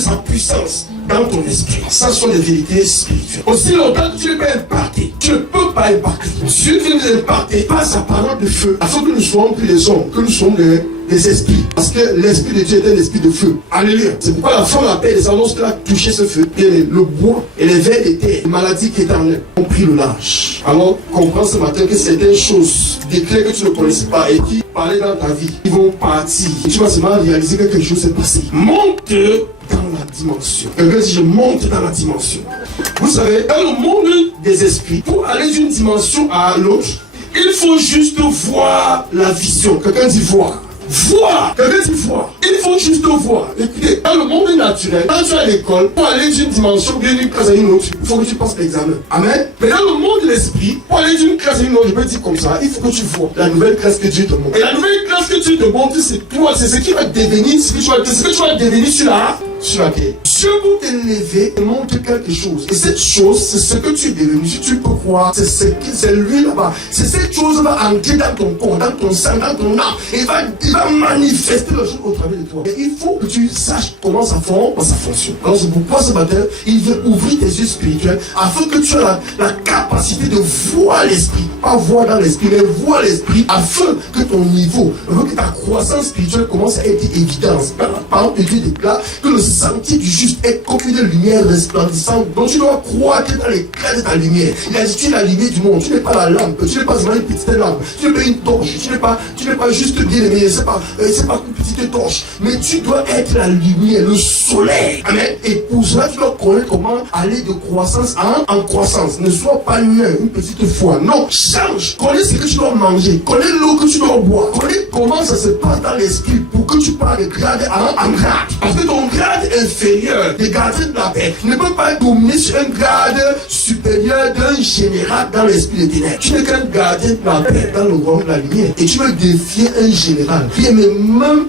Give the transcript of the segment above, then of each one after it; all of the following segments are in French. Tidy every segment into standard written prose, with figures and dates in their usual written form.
sa puissance dans ton esprit. Ça sont les vérités spirituelles. Aussi longtemps que tu ne peux pas imparter, tu ne peux pas imparter. Dieu qui nous imparter par sa parole de feu, afin que nous soyons plus les hommes, que nous soyons des esprits. Parce que l'esprit de Dieu est un esprit de feu. Alléluia. C'est pourquoi la femme appelle les annonces qu'elle a touché ce feu. Et le bois et les vers de terre, les maladies qui étaient en elle, ont pris le large. Alors, comprends ce matin que certaines choses déclarées que tu ne connaissais pas et qui parlaient dans ta vie, ils vont partir. Et tu vas seulement réaliser que quelque chose s'est passé. Monte dans la dimension. Quelqu'un dit, je monte dans la dimension. Vous savez, dans le monde des esprits, pour aller d'une dimension à l'autre, il faut juste voir la vision. Quelqu'un dit voir. Voir, quelqu'un dit voir. Il faut juste voir. Écoutez, dans le monde naturel, quand tu es à l'école, pour aller d'une dimension bien d'une classe à une autre, il faut que tu passes l'examen. Amen. Mais dans le monde de l'esprit, pour aller d'une classe à une autre, je peux dire comme ça, il faut que tu vois la nouvelle classe que Dieu te montre. Et la nouvelle classe que Dieu te montre, c'est toi, c'est ce qui va devenir spirituel, c'est ce que tu vas devenir sur la terre. Dieu pour t'élever te montre quelque chose. Et cette chose, c'est ce que tu es devenu. Si tu peux croire, c'est lui là-bas. C'est cette chose va entrer dans ton corps, dans ton sang, dans ton âme. Il va manifester le jour au travers de toi. Et il faut que tu saches comment ça fonctionne. Alors c'est pourquoi ce matin, il veut ouvrir tes yeux spirituels afin que tu aies la capacité de voir l'esprit. Pas voir dans l'esprit, mais voir l'esprit afin que ton niveau, que ta croissance spirituelle commence à être évidente. Par la parole de Dieu déclare que le sentier du juste est comme une lumière resplendissante. Donc tu dois croire que dans l'éclat de ta lumière, il a dit tu es la lumière du monde. Tu n'es pas la lampe, tu n'es pas seulement une petite lampe, tu n'es pas une torche, tu n'es pas juste bien aimé, c'est pas une petite torche, mais tu dois être la lumière, le soleil. Amen. Et pour cela, tu dois connaître comment aller de croissance en croissance. Ne sois pas nain, une petite foi. Non, change. Connais ce que tu dois manger, connais l'eau que tu dois boire, connais comment ça se passe dans l'esprit pour que tu parles de grade en grade. Parce que ton grade inférieur des gardiens de la paix ne peut pas dominer sur un grade supérieur d'un général dans l'esprit des ténèbres. Tu n'es qu'un gardien de la paix dans le royaume de la lumière. Et tu veux défier un général. Et même,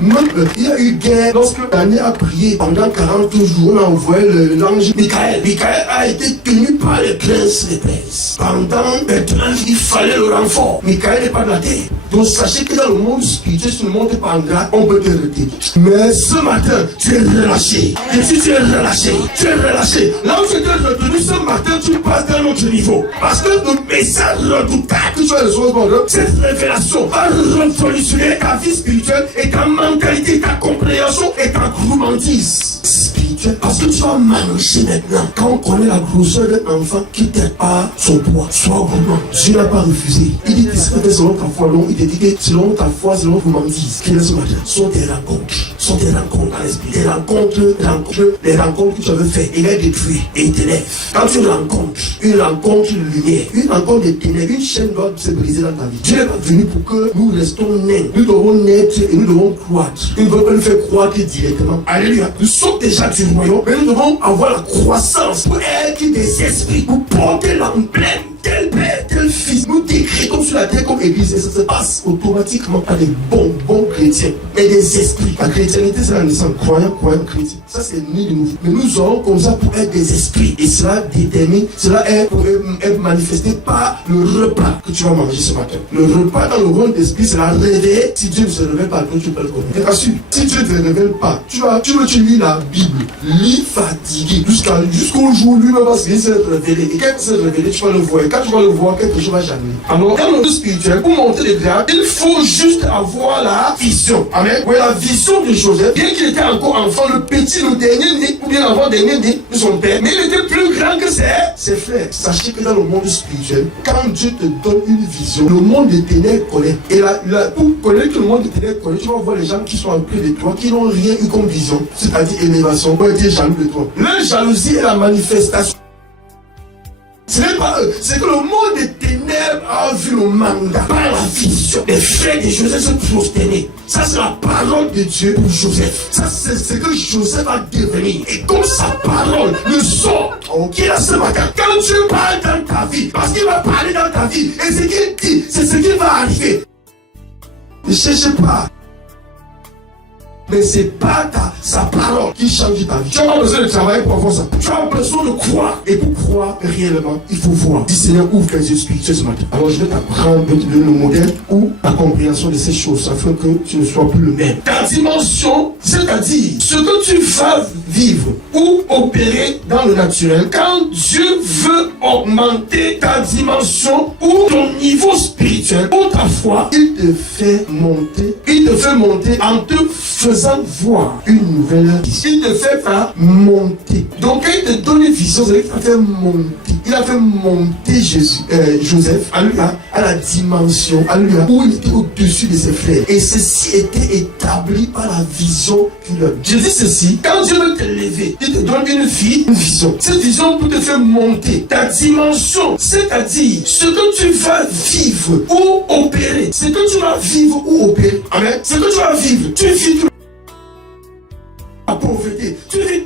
il y a eu guerre lorsque Daniel a prié pendant 40 jours. On a envoyé l'ange Michael. Michael a été tenu par les princes des princes. Pendant un temps, il fallait le renfort. Michael n'est pas de la terre. Donc sachez que dans le monde spirituel, si tu ne montes pas en grade, on peut te retenir. Mais ce matin, tu es relâché. Et si tu es relâché, tu es relâché. Là où tu étais retenu ce matin, tu passes d'un autre niveau. Parce que le message redoutable que tu as reçu, cette révélation va révolutionner ta vie spirituelle et ta mentalité, ta compréhension et ta gourmandise spirituelle. Parce que tu vas manger maintenant. Quand on connaît la grosseur d'un enfant qui t'aide pas son poids, sois gourmand. Dieu n'a pas refusé. Il dit que c'est selon ta foi, non, il te dit que selon ta foi, selon ta gourmandise. Quel est ce matin? Sont des rencontres. Sont des rencontres dans l'esprit. Des rencontres que tu avais fait. Il est détruit et il t'élève. Quand tu rencontres une rencontre de lumière, une rencontre de ténèbres, une chaîne doit se briser dans ta vie. Dieu n'est pas venu pour que nous restons nains. Nous devons naître et nous devons croître. Il ne veut pas nous faire croître directement. Alléluia. Nous sommes déjà du royaume, mais nous devons avoir la croissance pour être des esprits, pour porter l'emblème. Tel père, tel fils, nous décrétons sur la terre comme église et ça se passe automatiquement par des bons chrétiens et des esprits. La chrétienté, c'est la naissance, croyant chrétien. Ça, c'est ni de nouveau. Mais nous aurons comme ça pour être des esprits et cela détermine, cela est pour être manifesté par le repas que tu vas manger ce matin. Le repas dans le rôle d'esprit, c'est la réveil. Si Dieu ne se révèle pas, tu peux le connaître. Et rassure, si Dieu ne te révèle pas, tu lis la Bible, lis fatigué, jusqu'au jour où lui-même va se révéler. Et quand il se révéler, tu vas le voir. Quand tu vas le voir, quelque chose va jamais. Alors, dans le monde spirituel, pour monter les grades, il faut juste avoir la vision. Amen. Oui, la vision de Joseph, bien qu'il était encore enfant, le petit, le dernier né, ou bien l'avant-dernier né de son père, mais il était plus grand que ses frères. Sachez que dans le monde spirituel, quand Dieu te donne une vision, le monde des ténèbres connaît. Et pour connaître le monde des ténèbres connaît, tu vas voir les gens qui sont en près de toi, qui n'ont rien eu comme vision, c'est-à-dire élévation, pour être jaloux de toi. La jalousie est la manifestation. Ce n'est pas eux, c'est que le monde des ténèbres a vu le mandat par la vision. Les frères de Joseph se prosterner. Ça, c'est la parole de Dieu pour Joseph. Ça, c'est ce que Joseph va devenir. Et comme sa parole le sort, ok, là ce matin, quand Dieu parle dans ta vie, parce qu'il va parler dans ta vie, et ce qu'il dit, c'est ce qui va arriver. Ne cherchez pas. Mais c'est pas sa parole qui change ta vie. Tu n'as pas besoin de travailler pour avoir ça. Tu as besoin de croire. Et pour croire réellement, il faut voir. Dis Seigneur, ouvre tes yeux spirituels ce matin. Alors je vais t'apprendre le modèle ou la compréhension de ces choses afin que tu ne sois plus le même. Ta dimension, c'est-à-dire ce que tu vas vivre ou opérer dans le naturel. Quand Dieu veut augmenter ta dimension ou ton niveau spirituel ou ta foi, il te fait monter. Il te fait monter en te faisant voir une nouvelle vision. Il te fait pas monter. Donc quand il te donne une vision, c'est qu'il t'a fait monter. Il a fait monter Joseph à la dimension où il était au-dessus de ses frères. Et ceci était établi par la vision qu'il a. Je dis ceci, quand Dieu veut te lever, il te donne une vision. Cette vision peut te faire monter ta dimension, c'est-à-dire ce que tu vas vivre ou opérer. Ce que tu vas vivre ou opérer. Amen. Ce que tu vas vivre, tu vis la pauvreté. Tu vis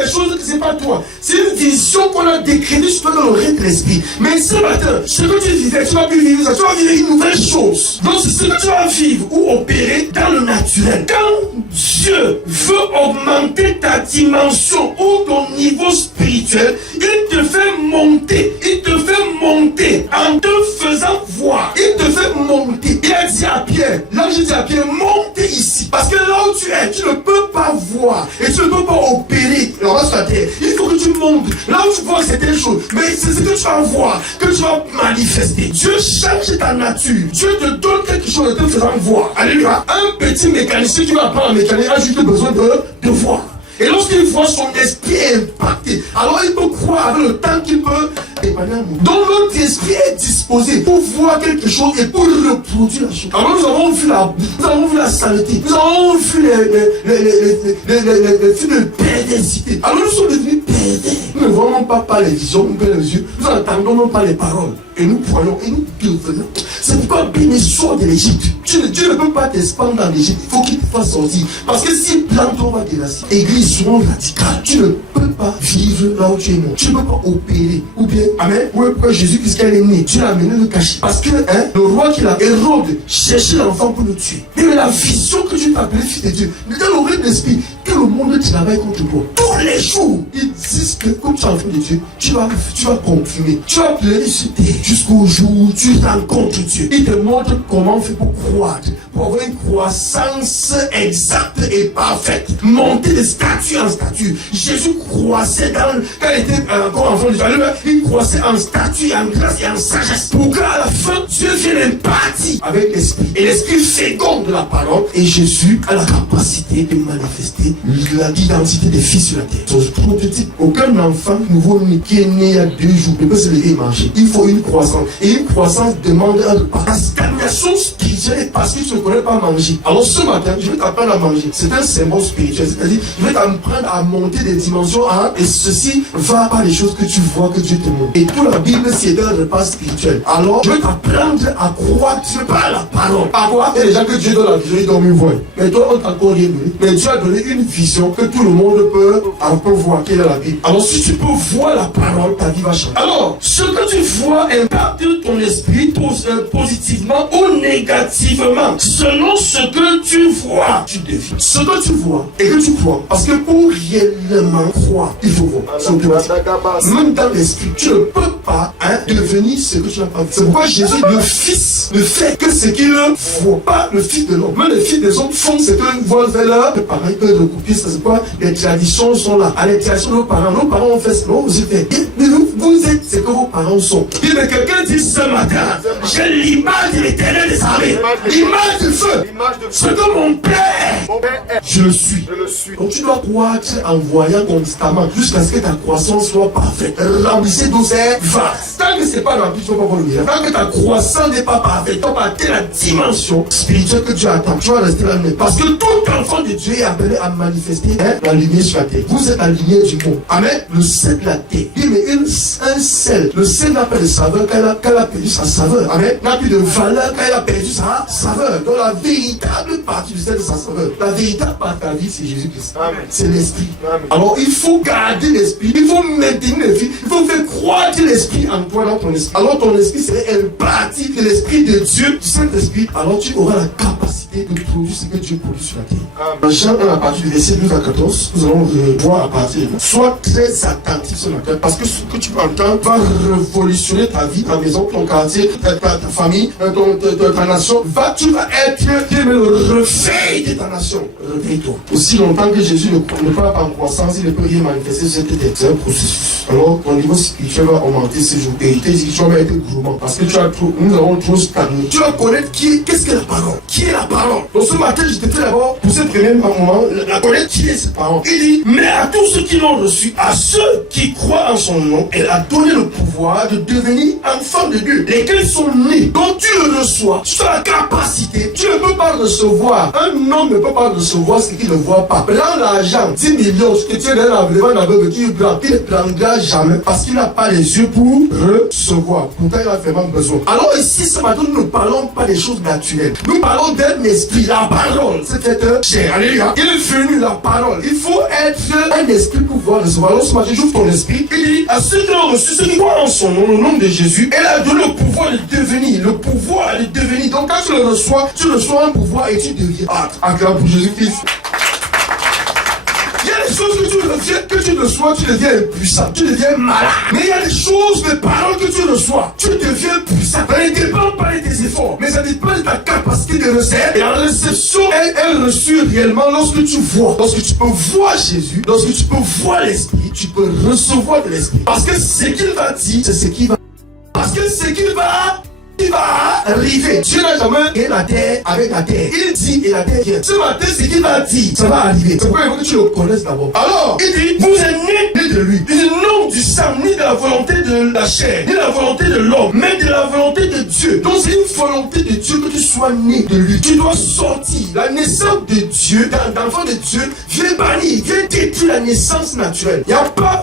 les choses que c'est pas toi. C'est une vision qu'on a décrite sur toi dans le règne de l'esprit. Mais ce matin, ce que tu vivais, tu vas plus vivre ça. Tu vas vivre une nouvelle chose. Donc c'est ce que tu vas vivre ou opérer dans le naturel. Quand Dieu veut augmenter ta dimension ou ton niveau spirituel, il te fait monter. Il te fait monter en te faisant voir. Il te fait monter. Il a dit à Pierre, l'ange dit à Pierre, montez ici. Parce que là où tu es, tu ne peux pas voir. Et tu ne peux pas opérer. Alors là, sur la terre, il faut que tu montes. Là où tu vois certaines choses. Mais c'est ce que tu vas voir, que tu vas manifester. Dieu change ta nature. Dieu te donne quelque chose de te faisant voir. Alléluia. Un petit mécanicien qui va apprendre à mécanique a juste besoin de voir. Et lorsqu'il voit son esprit impacté, alors il peut croire avec le temps qu'il peut émaner un mouvement. Donc notre esprit est disposé pour voir quelque chose et pour reproduire la chose. Alors nous avons vu la saleté, nous avons vu les films de perversité. Alors nous sommes devenus pervers. Nous ne voyons pas par les visions, nous ouvrons les yeux, nous n'entendons même pas les paroles. Et nous croyons et nous devenons. C'est pourquoi béni soit de l'Égypte. Dieu ne peut pas t'expandre dans l'Égypte. Il faut qu'il te fasse sortir. Parce que si plante, on va délasser. Église souvent radicale. Tu ne peux pas vivre là où tu es mort. Tu ne peux pas opérer. Ou bien, amen. Ou pourquoi Jésus, puisqu'elle est née, Dieu l'a amené le cacher. Parce que le roi qui l'a Hérode cherchait l'enfant pour le tuer. Mais la vision que Dieu t'a appelé fils de Dieu, dans le règne de l'esprit, que le monde travaille contre toi. Tous les jours, ils disent que comme tu es enfant de Dieu, tu vas confirmer. Tu vas pleurer sur terre jusqu'au jour où tu rencontres Dieu. Il te montre comment on fait pour croître, pour avoir une croissance exacte et parfaite. Monter de statut en statut. Jésus croissait quand il était encore enfant de Dieu. Il croissait en statut, en grâce et en sagesse. Pour qu'à la fin, Dieu vienne impartir avec l'esprit. Et l'esprit féconde la parole. Et Jésus a la capacité de manifester l'identité des fils sur la terre. Son prototype. Aucun enfant nouveau-né qui est né il y a 2 jours ne peut se lever et marcher. Il faut une croissance. Et une croissance demande un repas. La stagnation spirituelle est parce que tu ne connais pas manger. Alors ce matin, je vais t'apprendre à manger. C'est un symbole spirituel. C'est-à-dire, je vais t'apprendre à monter des dimensions et ceci va par les choses que tu vois que Dieu te montre. Et toute la Bible, c'est un repas spirituel. Alors, je vais t'apprendre à croître par la parole. À quoi? Il y a des gens que Dieu donne la vision, ils dorment une voix. Mais toi, on t'a encore rien donné. Mais Dieu a donné une vision que tout le monde peut voir qui est dans la Bible. Alors, si tu peux voir la parole, ta vie va changer. Alors, ce que tu vois impacte ton esprit positivement ou négativement. Selon ce que tu vois, tu deviens. Ce que tu vois et que tu crois. Parce que pour réellement croire, il faut voir. Même dans l'esprit, tu ne peux pas devenir ce que tu n'as pas vu. C'est pourquoi Jésus, le Fils, ne fait que ce qu'il ne voit pas le Fils de l'homme. Même les fils des hommes font ce qu'ils voient vers leur parents, ils peuvent recopier. C'est pourquoi les traditions sont là. À les traditions de nos parents ont fait ce que vous faites. Mais vous êtes ce que vos parents sont. Et mais quelqu'un dit ce matin, j'ai l'image de l'Éternel des armées. L'image du feu. Ce que mon père est. Je le suis. Donc tu dois croître en voyant constamment jusqu'à ce que ta croissance soit parfaite. Remplissez d'eau c'est vaste. Tant que c'est pas rempli, tu ne vas pas voir le miracle. Tant que ta croissance n'est pas parfaite, tu vas pas atteindre la dimension spirituelle que Dieu attend. Tu vas rester là. Parce que tout enfant de Dieu est appelé à manifester la lumière sur la terre. Vous êtes la lumière du monde. Amen. Le sel de la terre. Mais un sel. Le sel n'a pas de saveur quand elle a perdu sa saveur. Amen. N'a plus de valeur quand elle a perdu sa saveur. Donc la véritable partie du sel de sa saveur. La véritable partie de ta vie, c'est Jésus-Christ. C'est l'esprit. Alors il faut garder l'esprit. Il faut maintenir l'esprit. Il faut faire croître l'esprit en toi dans ton esprit. Alors ton esprit serait une partie de l'esprit de Dieu, du Saint-Esprit. Alors tu auras la capacité capacité de produire ce que Dieu produit sur la terre. Dans Jean 1, à partir du verset 12 à 14, nous allons voir à partir de là. Sois très attentif ce matin, parce que ce que tu peux entendre va révolutionner ta vie, ta maison, ton quartier, ta famille, ta nation. Tu vas être le réveil de ta nation. Réveille-toi. Aussi longtemps que Jésus ne parle pas en croissance, il ne peut rien manifester sur cette terre. C'est un processus. Alors, ton niveau spirituel va augmenter ces jours. Et tes études va être gourmand. Parce que nous avons trop stagné. Tu vas connaître qu'est-ce que la parole. Qui est la parole? Donc ce matin, je te fais d'abord, pour ce premier moment, la connaître qui est cette parole. Il dit, mais à tous ceux qui l'ont reçu, à ceux qui croient en son nom, elle a donné le pouvoir de devenir enfants de Dieu. Lesquels sont nés. Donc tu le reçois. Tu as la capacité. Tu ne peux pas recevoir. Un homme ne peut pas recevoir ce qu'il ne voit pas. Prends l'argent, 10 millions, ce que tu es dans l'enlèvement aveugle, tu prends, il ne prendra jamais parce qu'il n'a pas les yeux pour recevoir. Pourtant, il a vraiment besoin. Alors ici, ce matin, nous ne parlons pas des choses naturelles. Nous parlons d'un esprit. La parole, c'est cette chair. Alléluia. Il est venu la parole. Il faut être un esprit pour pouvoir recevoir. Alors ce matin, j'ouvre ton esprit. Il dit à ceux qui ont reçu, ceux qui croient en son nom, le nom de Jésus, elle a donné le pouvoir de devenir. Le pouvoir de devenir. Donc quand tu reçois un pouvoir et tu deviens. Acclame pour Jésus-Christ. Il y a des choses que tu reçois, tu deviens impuissant, tu deviens malade. Mais il y a des choses, des paroles que tu reçois, tu deviens puissant. Ça ne dépend pas de tes efforts, mais ça dépend de ta capacité de recevoir. Et la réception est reçue réellement lorsque tu vois. Lorsque tu peux voir Jésus, lorsque tu peux voir l'Esprit, tu peux recevoir de l'Esprit. Parce que ce qu'il va dire, c'est ce qu'il va. Parce que ce qu'il va. Il va arriver. Dieu n'a jamais créé la terre avec la terre. Il dit et la terre vient. Ce matin, ce qu'il va dire, ça va arriver. C'est pourquoi il faut que tu le connaisses d'abord. Alors, il dit, vous êtes nés de lui. Il dit non du sang, ni de la volonté de la chair, ni de la volonté de l'homme, mais de la volonté de Dieu. Donc c'est une volonté de Dieu que tu sois né de lui. Tu dois sortir. La naissance de Dieu, d'enfant de Dieu, vient bannir, vient détruire la naissance naturelle. Il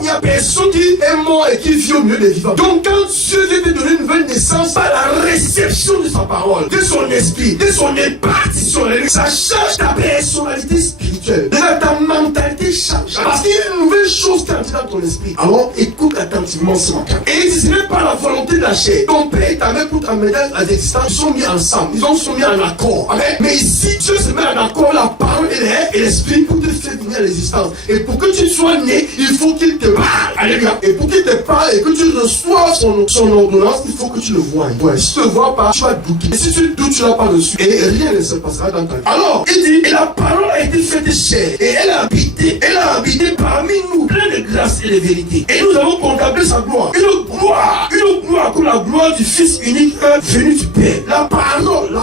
n'y a personne qui est mort et qui vit au milieu des vivants. Donc quand Dieu vient te donner une nouvelle naissance, par la réception de sa parole, de son esprit, de son impartition, ça change ta personnalité spirituelle. Déjà ta mentalité change. Parce qu'il y a une nouvelle chose qui entre dans ton esprit. Alors écoute attentivement ce matin. Et ce n'est pas la volonté de la chair. Ton père et ta mère pour t'amener à l'existence, ils sont mis ensemble. Ils sont mis en accord. Amen. Mais ici, Dieu se met en accord, la parole et l'esprit pour te faire venir à l'existence. Et pour que tu sois né, il faut qu'il te parle. Alléluia. Et pour qu'il te parle et que tu reçoives son ordonnance, il faut que tu le vois. Ouais. Si tu ne le vois pas, tu vas douter. Et si tu doutes, tu n'as pas reçu. Et rien ne se passera dans ta vie. Alors, il dit, et la parole a été faite chair. Et elle a habité parmi nous, plein de grâce et de vérité. Et nous avons contemplé sa gloire. Une gloire comme la gloire du Fils unique venu du Père. La parole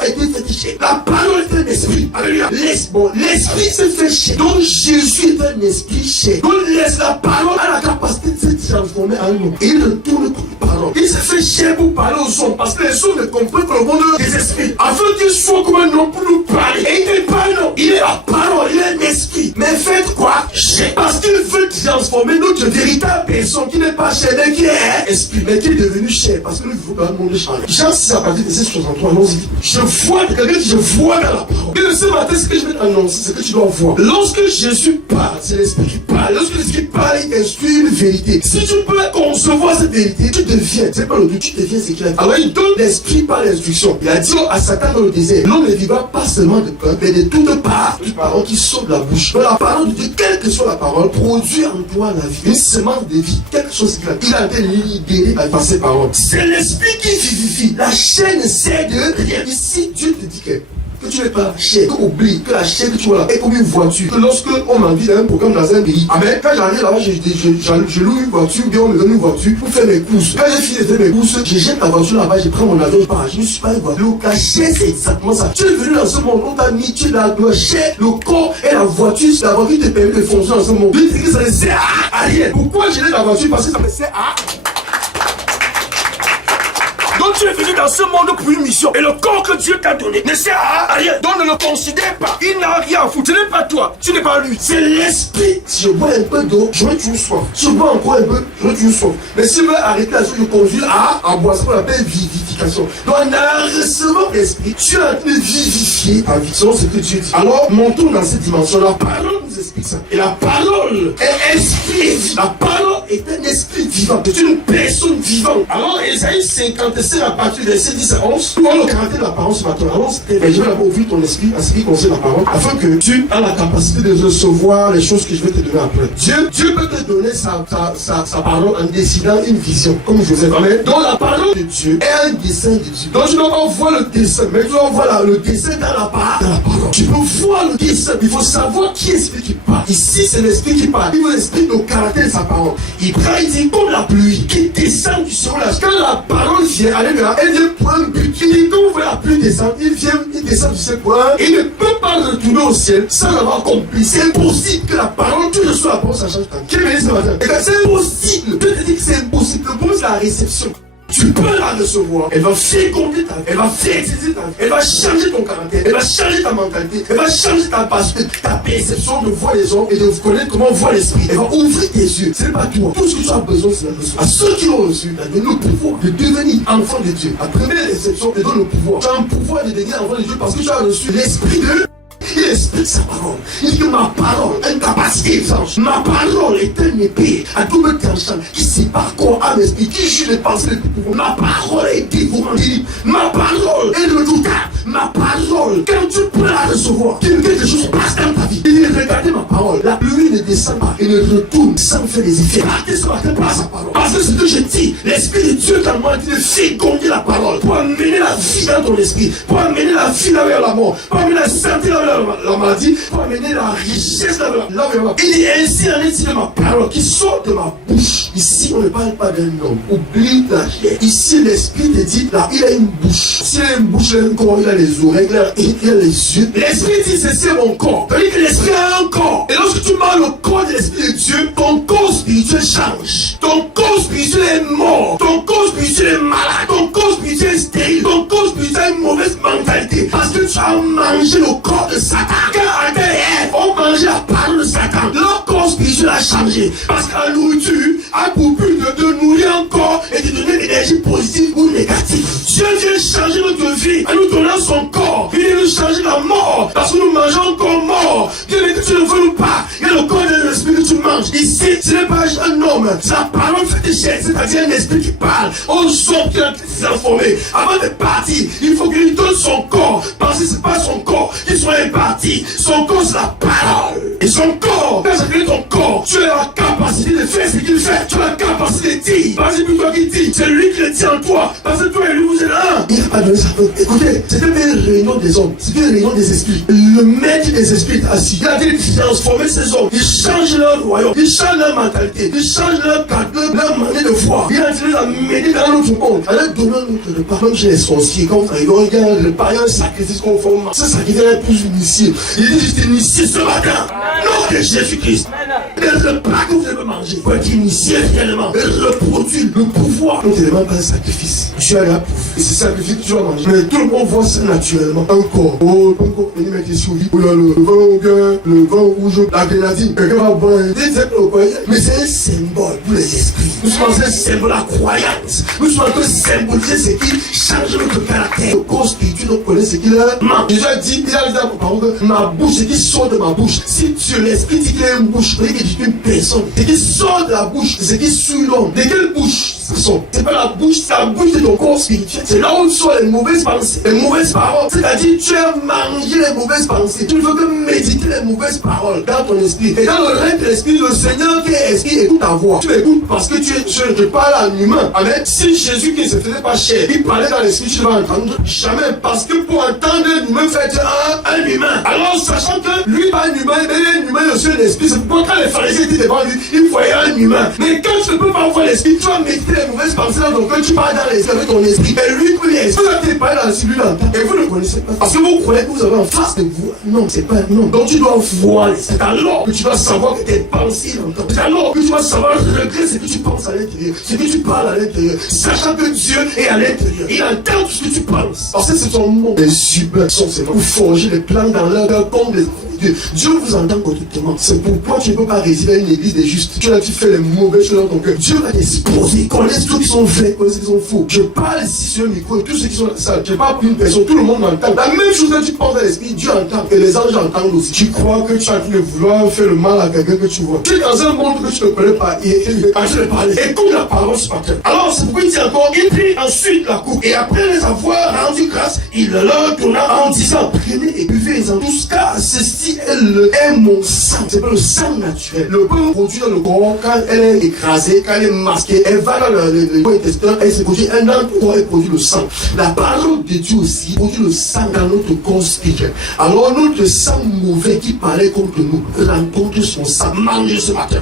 a été faite chair. La parole est un esprit. Alléluia. L'esprit s'est fait chair. Donc Jésus est un esprit chair. Donc la parole a la capacité de se transformer en nous. Et il retourne comme parole. Il s'est fait chair pour parler aux hommes. Parce que les hommes ne comprennent pas le monde des esprits. Afin qu'il soit comme un homme pour nous parler. Et il n'est pas un homme. Il est la parole. Il est un esprit. Mais faites quoi? Chair. Parce qu'il veut transformer notre véritable personne qui n'est pas chair, mais qui est esprit. Mais qui est devenu chair. Parce que nous vivons dans le monde change. Jean 6 à partir de 63, allons-y. Je vois quelqu'un qui je vois dans la parole. Et ce matin, ce que je vais t'annoncer, c'est que tu dois voir. Lorsque Jésus parle, c'est l'esprit qui parle. Lorsque l'esprit parle, il instruit une vérité. Si tu peux concevoir cette vérité, tu deviens. C'est pas le but, tu deviens ce qu'il a dit. Alors il donne l'esprit par l'instruction. Il a dit à Satan dans le désert, l'homme ne vivra pas seulement de pain, mais de toute part, une parole qui sort de la bouche. Donc la parole de Dieu, quelle que soit la parole, produit en toi la vie. Une semence de vie, quelque chose qu'il a. Il a été libéré par ses paroles. C'est l'esprit qui vivifie. La chair ne sert de rien. Ici, Dieu te dit que tu n'es pas chair, que oublie que la chair que tu vois là est comme une voiture. Que lorsque on m'invite à un programme dans un pays, amen, quand j'arrive là-bas, je loue une voiture, bien on me donne une voiture pour faire mes courses. Quand j'ai fini de faire mes courses, je jette la voiture là-bas, je prends mon avion, je pars. Je ne suis pas une voiture. La chair, c'est exactement ça. Tu es venu dans ce monde, on t'a mis, tu es la chair, le corps et la voiture te permet de fonctionner dans ce monde. Tu dis que ça ne sert à rien. Pourquoi j'ai la voiture? Parce que ça me sert à. Donc tu es venu dans ce monde pour une mission. Et le corps que Dieu t'a donné ne sert à rien. Donc ne le considère pas. Il n'a rien à foutre. Ce n'est pas toi. Tu n'es pas lui. C'est l'esprit. Si je bois un peu d'eau, j'aurai toujours soif. Si je bois encore un peu, j'aurai toujours soif. Mais si je veux arrêter la chose, je conduis à boire ce qu'on appelle vivification. Donc en recevant l'esprit, tu es en train de vivifier ta vie. Selon ce que Dieu dit. Alors montons dans cette dimension. La parole nous explique ça. Et la parole est esprit et vie. La parole est un esprit vivant, c'est une personne vivante. Alors, Ésaïe 55 à partir du verset 10 à 11, nous voyons le caractère de la parole ce matin. Alors, je vais d'abord ouvrir ton esprit à ce qui concerne la parole, afin que tu aies la capacité de recevoir les choses que je vais te donner après. Dieu peut te donner sa parole en décidant une vision, comme Joseph. Amen. Donc, la parole de Dieu est un dessein de Dieu. Donc, tu dois pas voir le dessin, mais tu dois voir le dessin dans la parole. Tu peux voir le dessin. Il faut savoir qui est celui qui parle. Ici, c'est l'esprit qui parle. Il veut expliquer le caractère de sa parole. Il prend, il dit, comme la pluie qui descend du ciel. Quand la parole vient, alléluia, elle vient pour un but. Il dit, quand vous voyez la pluie descendre, il descend du ciel pour un. Il ne peut pas retourner au ciel sans avoir accompli. C'est impossible que la parole, tu reçois la parole, ça change ta vie. Qui est venu ce matin? Et quand c'est impossible, je te dis que c'est impossible. Le problème, c'est la réception. Tu peux la recevoir, elle va féconder ta vie, elle va fertiliser ta vie, elle va changer ton caractère, elle va changer ta mentalité, elle va changer ta perception de voir les hommes et de connaître comment voir l'esprit. Elle va ouvrir tes yeux, c'est pas toi. Tout ce que tu as besoin, c'est la recevoir. À ceux qui l'ont reçu, elle donne le pouvoir de devenir enfant de Dieu. La première réception, elle donne le pouvoir. Tu as un pouvoir de devenir enfant de Dieu parce que tu as reçu l'esprit de. Il explique sa parole. Il dit que ma parole a une capacité étrange. Ma parole est un épée à double tranchant qui sépare corps, âme, esprit, qui juge les pensées les plus profondes. Ma parole est dévorante. Ma parole est redoutable. Ma parole, quand tu peux la recevoir, quelque chose passe dans ta vie. Il dit, regardez ma parole. La pluie ne descend pas et ne retourne sans faire des effets. Partez ce matin par sa parole. Parce que ce que je dis, l'esprit de Dieu dans moi dit de féconder la parole pour amener la vie dans ton esprit, pour amener la vie là vers la mort, pour amener la santé là vers la maladie, pour amener la richesse là vers la mort. Il dit ainsi en est-il de ma parole qui sort de ma bouche. Ici, on ne parle pas d'un homme. Oublie la chair. Ici, l'esprit te dit, là, il a une bouche. S'il a une bouche, il a un corps, il a les oreilles, il a les yeux. L'esprit dit, c'est mon corps. C'est-à-dire que l'esprit a un corps. Et lorsque tu marques le corps de l'esprit de Dieu, ton corps spirituel change. Ton corps spirituel est mort. Ton corps spirituel est malade. Ton corps spirituel est stérile. Ton corps spirituel a une mauvaise mentalité. Parce que tu as mangé le corps de Satan. Quand Adam et Ève ont mangé la parole de Satan, leur corps spirituel a changé. Parce que la nourriture a pour but de nourrir un corps et de donner l'énergie positive ou négative. Dieu vient changer notre vie en nous donnant son corps. Il vient nous changer la mort parce que nous mangeons un corps mort. Dieu veut que tu ne veux pas. Il y a le corps de l'esprit que tu manges. Ici, ce n'est pas un homme. C'est la parole faite de chair, c'est-à-dire un esprit qui parle. On sent qu'il a été informé. Avant de partir, il faut qu'il lui donne son corps. Parce que ce n'est pas son corps qui soit imparti. Son corps, c'est la parole. Et son corps, quand j'ai créé ton corps, tu as la capacité de faire ce qu'il fait. Tu as la capacité de dire. Parce que c'est plus toi qui dis. C'est lui qui le dit en toi. Parce que toi et lui, vous êtes là. Il n'a pas donné ça. Écoutez, c'était une réunion des hommes. C'était une réunion des esprits. Le maître des esprits est assis. Il a dit de transformer ces hommes. Il change leur royaume. Il change leur mentalité. Il change leur caractère, leur manière de voir. Il a dit de la mener dans notre monde. En leur donnant notre repas. Même chez les sorciers, quand on arrive, il y a un repas, il y a un sacrifice qu'on fait. Ce sacrifice est plus initié. Il dit, je t'ai initié ce matin. Nom de Jésus-Christ. Le repas que vous devez manger pour être initié réellement. Et reproduire le pouvoir. Donc, c'est vraiment pas un sacrifice. Tu as là pour. Et c'est sacrifice que tu vas manger. Mais tout le monde voit ça naturellement. Un corps. Oh, un corps. On y met des souris. Oh là, le vin bien, le vin rouge, la grenadine. Quelqu'un va boire. Mais c'est un symbole pour les esprits. Nous sommes un symbole, la croyance. Nous sommes en train de symboliser ce qui change notre caractère. Le corps spirituel, on connaît ce qu'il a. Déjà dit, il a dit par exemple, ma bouche, ce qui sort de ma bouche. Si tu l'esprit dit qu'il a une bouche, vous voyez que c'est une personne. Ce qui sort de la bouche, c'est ce qui suit l'homme. De quelle bouche ça sort? C'est pas la bouche, c'est la bouche de ton corps spirituel. C'est là où sort les mauvaises pensées, les mauvaises paroles. C'est-à-dire, tu as mangé les mauvaises pensées. Tu ne veux que méditer les mauvaises paroles dans ton esprit. Et dans le règne de l'esprit, le Seigneur qui est esprit écoute ta voix. Tu écoutes parce que tu parles à un humain. Amen. Si Jésus qui ne se faisait pas chair, il parlait dans l'esprit, tu ne vas entendre jamais. Parce que pour entendre un humain, faites un humain. Alors, sachant que lui, pas un humain, mais un humain aussi un esprit. C'est pourquoi quand les pharisiens étaient devant lui, il voyait un humain. Mais quand tu ne peux pas voir l'esprit, tu vas méditer les mauvaises pensées dans ton cœur, tu parles dans l'esprit avec ton esprit. Et lui, vous avez parlé dans l'esprit, lui, l'entend. Et vous ne le connaissez pas. Parce que vous croyez que vous avez en face de vous. Non, c'est pas non. Donc tu dois voir. C'est alors que tu vas savoir que tes pensées l'entendent. C'est alors que tu vas savoir regretter ce que tu penses à l'intérieur, ce que tu parles à l'intérieur. Sachant que Dieu est à l'intérieur. Il entend tout ce que tu penses. Parce que c'est son mot. Les humains sont ces mots. Vous forgez les plans dans leur cœur comme des enfants. Dieu. Dieu vous entend correctement. C'est pourquoi tu ne peux pas résider à une église des justes. Tu fais les mauvaises choses dans ton cœur. Dieu va t'exposer. Connais ceux qui sont vrais, connais ceux qui sont faux. Je parle ici sur le micro et tous ceux qui sont dans la salle. Je parle pour une personne, tout le monde m'entend. La même chose que tu penses à l'esprit, Dieu entend. Et les anges entendent aussi. Tu crois que tu es en train de vouloir faire le mal à quelqu'un que tu vois. Tu es dans un monde que tu ne connais pas. Et quand je vais parler, écoute la parole ce matin. Alors c'est pourquoi il dit encore, il prit ensuite la coupe. Et après les avoir rendu grâce, il leur donna en disant, prenez et buvez-en tous, car ceci est mon sang. C'est pas le sang naturel. Le pain produit dans le corps, quand elle est écrasée, quand elle est masquée, elle va dans le intestin, elle se produit un endroit, elle produit le sang. La parole de Dieu aussi produit le sang dans notre corps spirituel. Alors notre sang mauvais qui parlait contre nous rencontre son sang. Mange ce matin.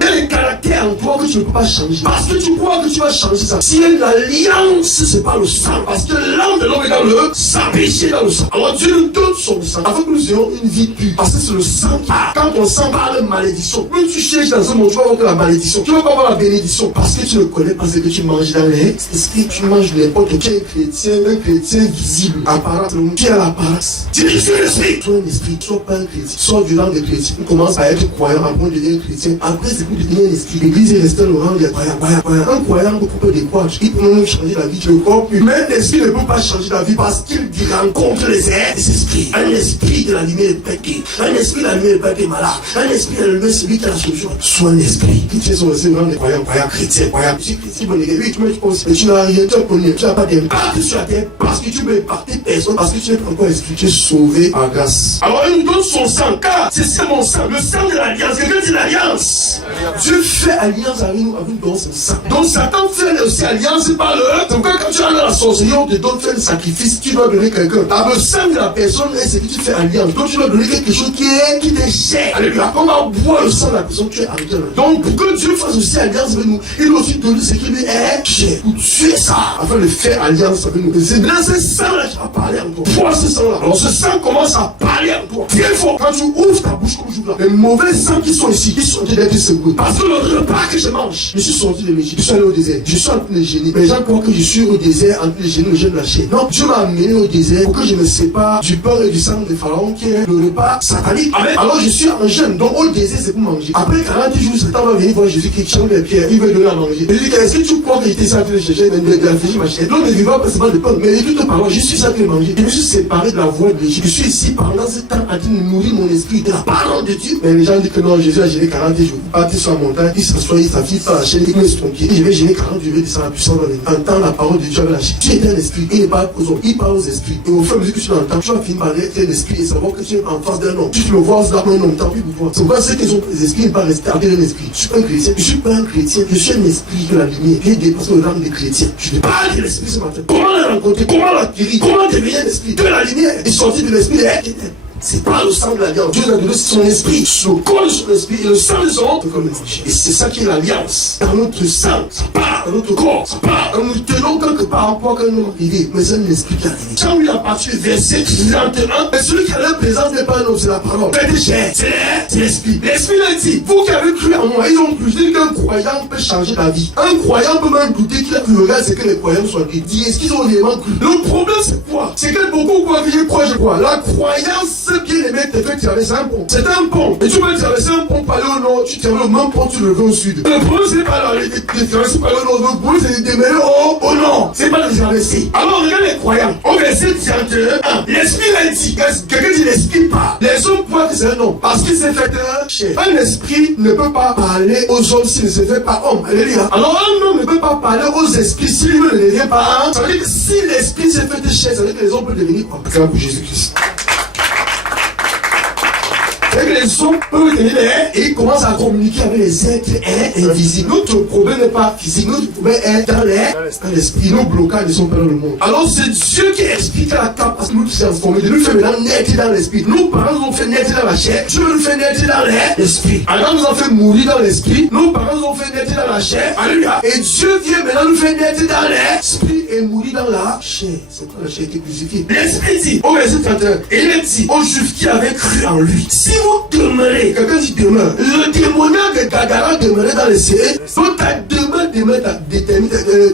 Il y a des caractères en toi que tu ne peux pas changer. Parce que tu crois que tu vas changer ça. Si l'alliance, c'est pas le sang. Parce que l'âme de l'homme est dans le sang. Péché dans le sang. Alors Dieu nous donne son sang afin que nous ayons une vie pure. Parce que c'est le sang qui parle. Quand ton sang parle de malédiction, plus tu cherches dans ce monde, tu vas avoir que la malédiction. Tu vas pas avoir la bénédiction. Parce que tu ne connais pas ce que tu manges dans les esprits. Tu manges n'importe quel chrétien, un chrétien visible. Apparence. Tu as l'apparence. Tu es sur l'esprit. Sois un esprit, sois pas un chrétien. Sois du rang des chrétiens. On commence à être croyant avant de devenir chrétien. Après, c'est pour devenir un esprit. L'église est restée le rang des croyants. Un croyant peut décroître. Il peut même changer la vie. Tu le corps plus. Mais un esprit ne peut pas changer la vie parce qu'il rencontre les esprits. Un esprit de la lumière est péché. Un esprit de la lumière est péché malade. Un esprit de la lumière, c'est lui qui a la solution. Sois un esprit. Qui tu es sur le rang des croyants chrétiens, croyants. Tu es chrétien, bon, oui, tu penses, mais tu n'as rien, tu as connu, tu n'as pas d'impact sur la terre parce que tu peux impacter personne, parce que tu es encore esprit, tu es sauvé par grâce. Alors il nous donne son sang, car c'est mon sang, le sang de l'alliance. Quelqu'un dit l'alliance. Dieu fait alliance avec nous dans son sang. Donc Satan fait aussi alliance par le. Donc quand tu vas dans la sorcellerie, on te donne faire le sacrifice, tu dois donner quelqu'un. Dans le sang de la personne, c'est que tu fais alliance. Donc tu dois donner quelque chose qui est cher. Alléluia. On va boire le sang de la personne, tu es alliance. Donc pour que Dieu fasse aussi alliance avec nous, il doit aussi donner ce qui lui est cher. Pour tuer ça, afin de faire alliance avec nous. C'est dans ce sang-là qui va parler en toi. Bois ce sang-là. Alors ce sang commence à parler en toi. Très fort. Quand tu ouvres ta bouche comme je là, les mauvais sangs qui sont ici, ils sont en train d'être secoués. Parce que le repas que je mange, je suis sorti de l'Égypte, je suis allé au désert. Je suis en train de gêner. Les gens croient que je suis au désert en train de gêner le jeûne de la chair. Non, Dieu m'a amené au désert pour que je me sépare du pain et du sang de Pharaon qui est le repas satanique. Amen. Alors je suis en jeûne. Donc au désert, c'est pour manger. Après 40 jours, Satan va venir voir Jésus qui change les pierres. Il veut donner à manger. Je lui dis, est-ce que tu crois que j'étais en train de chercher de la fégie ma chair? L'homme ne vivra pas seulement de pain. Mais tout en parlant, je suis en train de manger. Je me suis séparé de la voie de l'Égypte. Je suis ici pendant ce temps en train de nourrir mon esprit de la parole de Dieu. Mais les gens disent que non, Jésus a gêné 40 jours. Il partit sur la montagne, il s'assoit, il s'affiche par la chaîne, il met son pied. Je vais gêner 40 jours, descendre la puissance dans les mains. Entends la parole de Dieu avec la chaîne. Tu es un esprit, il n'est pas aux hommes, il parle aux esprits. Et au fur et à mesure que tu l'entends, tu vas finir par être un esprit et savoir que tu es en face d'un homme. Tu le vois dans un homme, tant pis pour toi. C'est pourquoi ceux qui sont les esprits ne pas rester avec un esprit. Je suis pas un chrétien, je suis pas un chrétien, je suis un esprit de la lumière. J'ai dépassé le rang des chrétiens. Je ne parle de l'esprit ce matin. Comment le rencontrer, comment l'acquérir, comment devenir un esprit de la lumière et sortir de l'esprit des ténèbres. C'est pas le sang de l'alliance. Dieu a donné son esprit, son corps de son esprit et le sang de son autre comme l'esprit. Et c'est ça qui est l'alliance. Dans notre sang, ça part, dans notre corps, ça part. Nous tenons quelque part en quoi que nous arrivons. Mais c'est un esprit qui arrive. Quand lui a parti verset 31, mais celui qui a la présence n'est pas un homme, c'est la parole. C'est l'esprit. L'esprit l'a dit, vous qui avez cru en moi, ils ont cru. Je dis qu'un croyant peut changer la vie. Un croyant peut même douter qu'il a cru. Regarde, c'est que les croyants soient dit. Est-ce qu'ils ont réellement cru? Le problème, c'est quoi? C'est que beaucoup croient que je crois. La croyance, bien aimé, te fait traverser un pont. C'est un pont. Et tu peux traverser un pont, pas aller au nord, tu traverses le même pont, tu le veux au sud. Le problème, c'est pas de traverser par le nord. Le problème, c'est de demeurer au nord. C'est pas de traverser. Alors, regarde les croyants. Au verset 31, l'esprit l'a dit. Quelqu'un dit l'esprit parle. Les hommes croient que c'est un homme. Parce qu'il s'est fait chair. Un esprit ne peut pas parler aux hommes s'il ne se fait pas homme. Alléluia. Alors, un homme ne peut pas parler aux esprits s'il ne devient pas un. Ça veut dire que si l'esprit s'est fait chair, ça veut dire que les hommes peuvent devenir quoi? Grâce pour Jésus-Christ. C'est que les hommes peuvent venir et ils commencent à communiquer avec les êtres invisibles. Notre problème n'est pas physique, notre problème est dans l'esprit. Nos blocages ne sont pas dans le monde. Alors c'est Dieu qui explique la capacité de nous transformer, de nous faire maintenant naître dans l'esprit. Nos parents nous ont fait naître dans la chair, Dieu nous fait naître dans l'esprit. Alors nous ont fait mourir dans l'esprit, nos parents nous ont fait naître dans la chair. Alléluia. Et Dieu vient maintenant nous faire naître dans l'esprit et mourir dans la chair. C'est pas la chair qui est crucifiée. L'esprit dit, au verset 31, et il dit aux Juifs qui avaient cru en lui, si vous demeurez, quelqu'un dit demeure, le démoniaque de Gadara demeurait dans le ciel, donc ta demeure détermine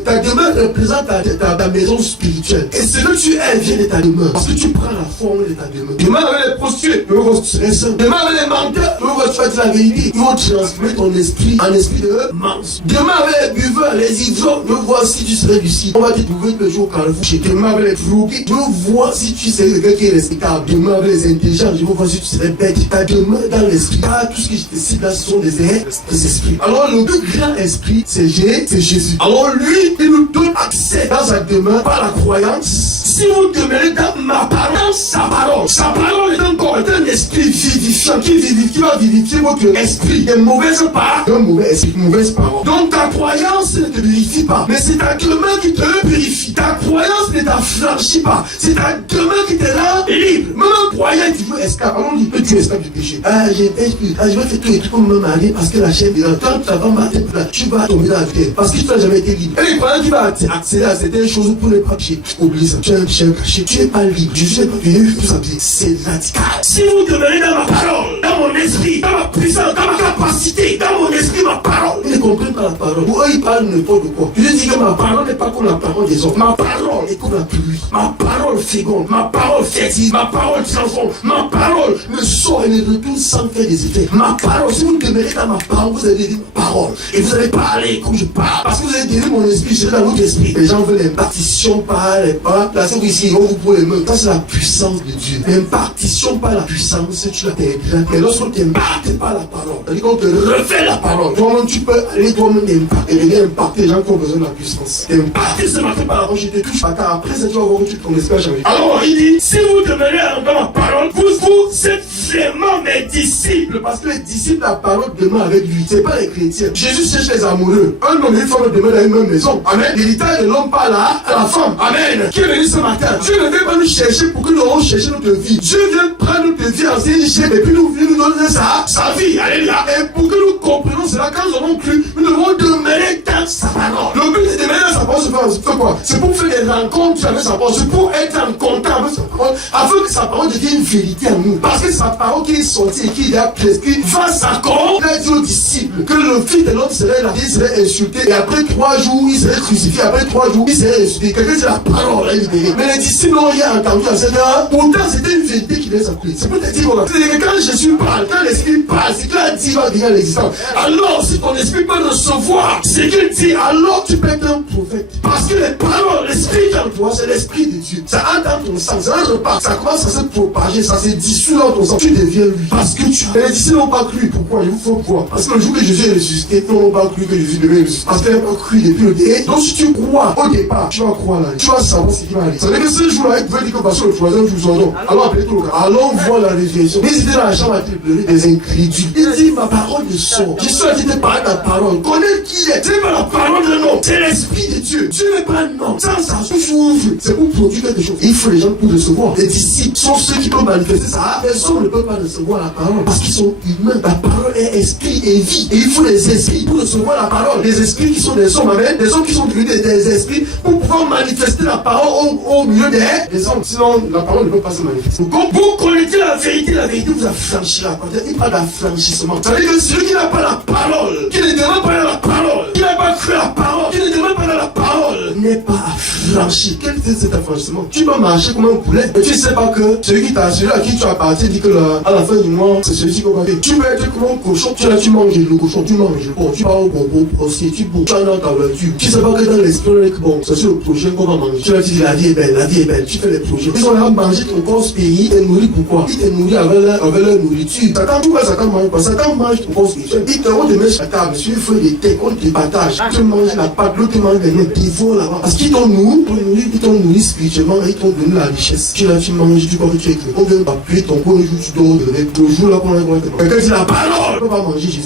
ta demeure représente ta maison spirituelle. Et ce que tu es vient de ta demeure. Parce que tu prends la forme de ta demeure. Demain avec les prostituées, tu seras saint. Demain avec les menteurs, tu vas dire la vérité. Ils vont transformer ton esprit en esprit de mensonge. Demain avec les buveurs, les ivrognes, nous voir si tu serais lucide. On va te trouver le jour au Carrefour. Demain avec les drogués, nous voir si tu serais quelqu'un qui est respectable. Demain avec les intelligents, je vais voir si tu serais bête. Ta demeure dans l'esprit. Tout ce que je te cite là, ce sont des esprits. Alors le plus grand esprit, c'est Jésus. Alors lui, il nous donne accès dans sa demeure par la croyance. Si vous demeurez dans ma parole, sa parole est encore un esprit vivifiant qui va vivifier votre esprit. Des mauvaises paroles, un mauvais esprit, une mauvaise parole. Donc ta croyance ne te purifie pas, mais c'est ta demeure qui te purifie. Ta croyance ne t'affranchit pas, c'est ta demeure qui te rend libre. Même un croyant qui veut escaper, on dit que tu escapes du péché. Je vais faire tous les trucs comme me marier parce que la chaîne est là. Quand tu vas marcher, tu vas tomber dans la vie parce que tu n'as jamais été libre. Et les croyants qui vont accéder à certaines choses pour ne pas pécher. Oublie ça. Tu es un péché caché. Tu n'es pas libre. Je suis pas venu tout ça. C'est radical. Si vous demeurez dans ma parole, dans mon esprit, dans ma puissance, dans ma capacité, dans mon esprit, ma parole, ils ne comprennent pas la parole. Pour eux, ils parlent n'importe quoi. Je dis que ma parole n'est pas comme la parole des hommes. Ma parole est comme la pluie. Ma parole féconde. Ma parole fertile. Ma parole transforme. Ma parole me sort et me retourne sans faire des effets. Ma parole, si vous demeurez dans ma parole, vous allez dire ma parole. Et vous allez parler comme je parle. Parce que vous avez donné mon esprit, je suis dans votre esprit. Les gens veulent l'impartition par les pas. Là, c'est ici, on vous pose les mains. Ça, c'est la puissance de Dieu. L'impartition par la puissance, tu l'as fait. Mais lorsqu'on t'imparte par la parole, c'est-à-dire qu'on te refait la parole. Toi-même, tu peux aller toi-même imparter. Et venir imparter les gens qui ont besoin de la puissance. T'imparter ce matin par la parole, je te touche pas. Car après, ça, tu vas voir que ton esprit a changé. Alors, il dit, si vous demeurez dans ma parole, vous êtes vraiment mes disciples. Parce que les disciples, la parole demeure avec lui. C'est pas les chrétiens. Jésus cherche les amoureux. Un homme et une femme demeurent dans une même maison. Amen. L'héritage de l'homme parle à la femme. Amen. Qui est venu ce matin? Dieu ne vient pas nous chercher pour que nous allons chercher notre vie. Dieu vient prendre notre vie en série et puis nous donner sa vie. Alléluia. Et pour que nous comprenions cela, quand nous avons cru, nous devons demeurer dans sa parole. Le but de demeurer dans sa parole, c'est quoi? C'est pour faire des rencontres avec sa parole. C'est pour être en contact avec sa parole, afin que sa parole devienne une vérité en nous. Parce que sa parole qui est sortie et qui a prescrit va s'accorder. Il a dit aux disciples que le fils de l'homme serait là, il serait insulté. Et après 3 jours, il serait crucifié. Après 3 jours, il serait insulté. Quelqu'un dit la parole, là, libéré. Mais les disciples n'ont rien entendu à cette heure. Pourtant, c'était une vérité qui les a pris. C'est pour te dire, voilà. C'est que quand Jésus parle, quand l'esprit parle, c'est qu'il a dit va devenir l'existence. Alors, si ton esprit peut recevoir ce qu'il dit, alors tu peux être un prophète. Parce que les paroles, l'esprit qui est en toi, c'est l'esprit de Dieu. Ça entre dans ton sang, ça repart, ça commence à se propager, ça se dissout dans ton sang. Tu deviens lui. Parce que tu as. Les disciples n'ont pas cru. Pourquoi? Il vous faut croire. Parce que le jour que Jésus est ressuscité, ils n'ont pas cru que Jésus devait ressusciter. Parce qu'ils n'ont pas cru depuis le début. Donc si tu crois au départ, tu vas croire là. Tu vas savoir ce qui va aller. Ça veut dire que ce jour-là, il pouvait dire que parce que le troisième jour, non. Alors appelez tout le cas. Allons voir la résurrection. Mais ils étaient dans la chambre à pleurer des incrédules. Il dit ma parole ne sort. Jésus a dit de parler ta parole. Connais qui est. C'est pas la parole de l'homme. C'est l'esprit de Dieu. Dieu n'est pas un homme. Ça s'ouvre. C'est pour produire quelque chose. Et il faut les gens pour recevoir. Les disciples sont ceux qui peuvent manifester ça. Personne ne peut pas recevoir la parole. Parce qu'ils sont humains. La parole est esprit et vie. Et il faut les esprits pour recevoir la parole. Les esprits qui sont des hommes, amen. Des hommes qui sont devenus des esprits pour pouvoir manifester la parole au milieu des hommes. Sinon, la parole ne peut pas se manifester. Donc, quand vous connaissez la vérité vous affranchira. Il parle d'affranchissement. Ça veut dire que celui qui n'a pas la parole, qui ne demande pas la parole, qui n'a pas cru la parole, qui ne demande pas la parole, n'est pas affranchi. Quel est cet affranchissement? Tu vas marcher comme un poulet. Et tu ne sais pas que celui à qui tu appartiens dit que à la fin du mois, c'est celui qui va faire. Tu peux être comme un cochon. Tu manges le cochon, tu manges le porc, tu vas au bonbon, aussi, tu bouges, tu as dans ta voiture. Tu ne sais pas que dans l'esprit, bon, c'est sur le prochain qu'on va manger. Tu vas dire la vie est belle, la vie est belle. Tu fais les projets. Ils ont là manger ton corps spirituel. Ils te nourrissent pourquoi? Ils te nourrissent avec leur nourriture. Satan, tu vois, Satan mange pas. Satan mange ton corps spirituel. Ils te rendent de mettre à table sur une feuille de thé, on te partage. Tu manges la pâte, l'autre mange les nez, ils vont là-bas. Parce qu'ils t'ont nourri spirituellement et ils t'ont donné la richesse. Tu là, tu manges, tu crois que tu es chrétien. On vient appuyer ton corps, un jour tu dors de lait. Le jour là qu'on a quelqu'un dit la parole. On va manger Jésus.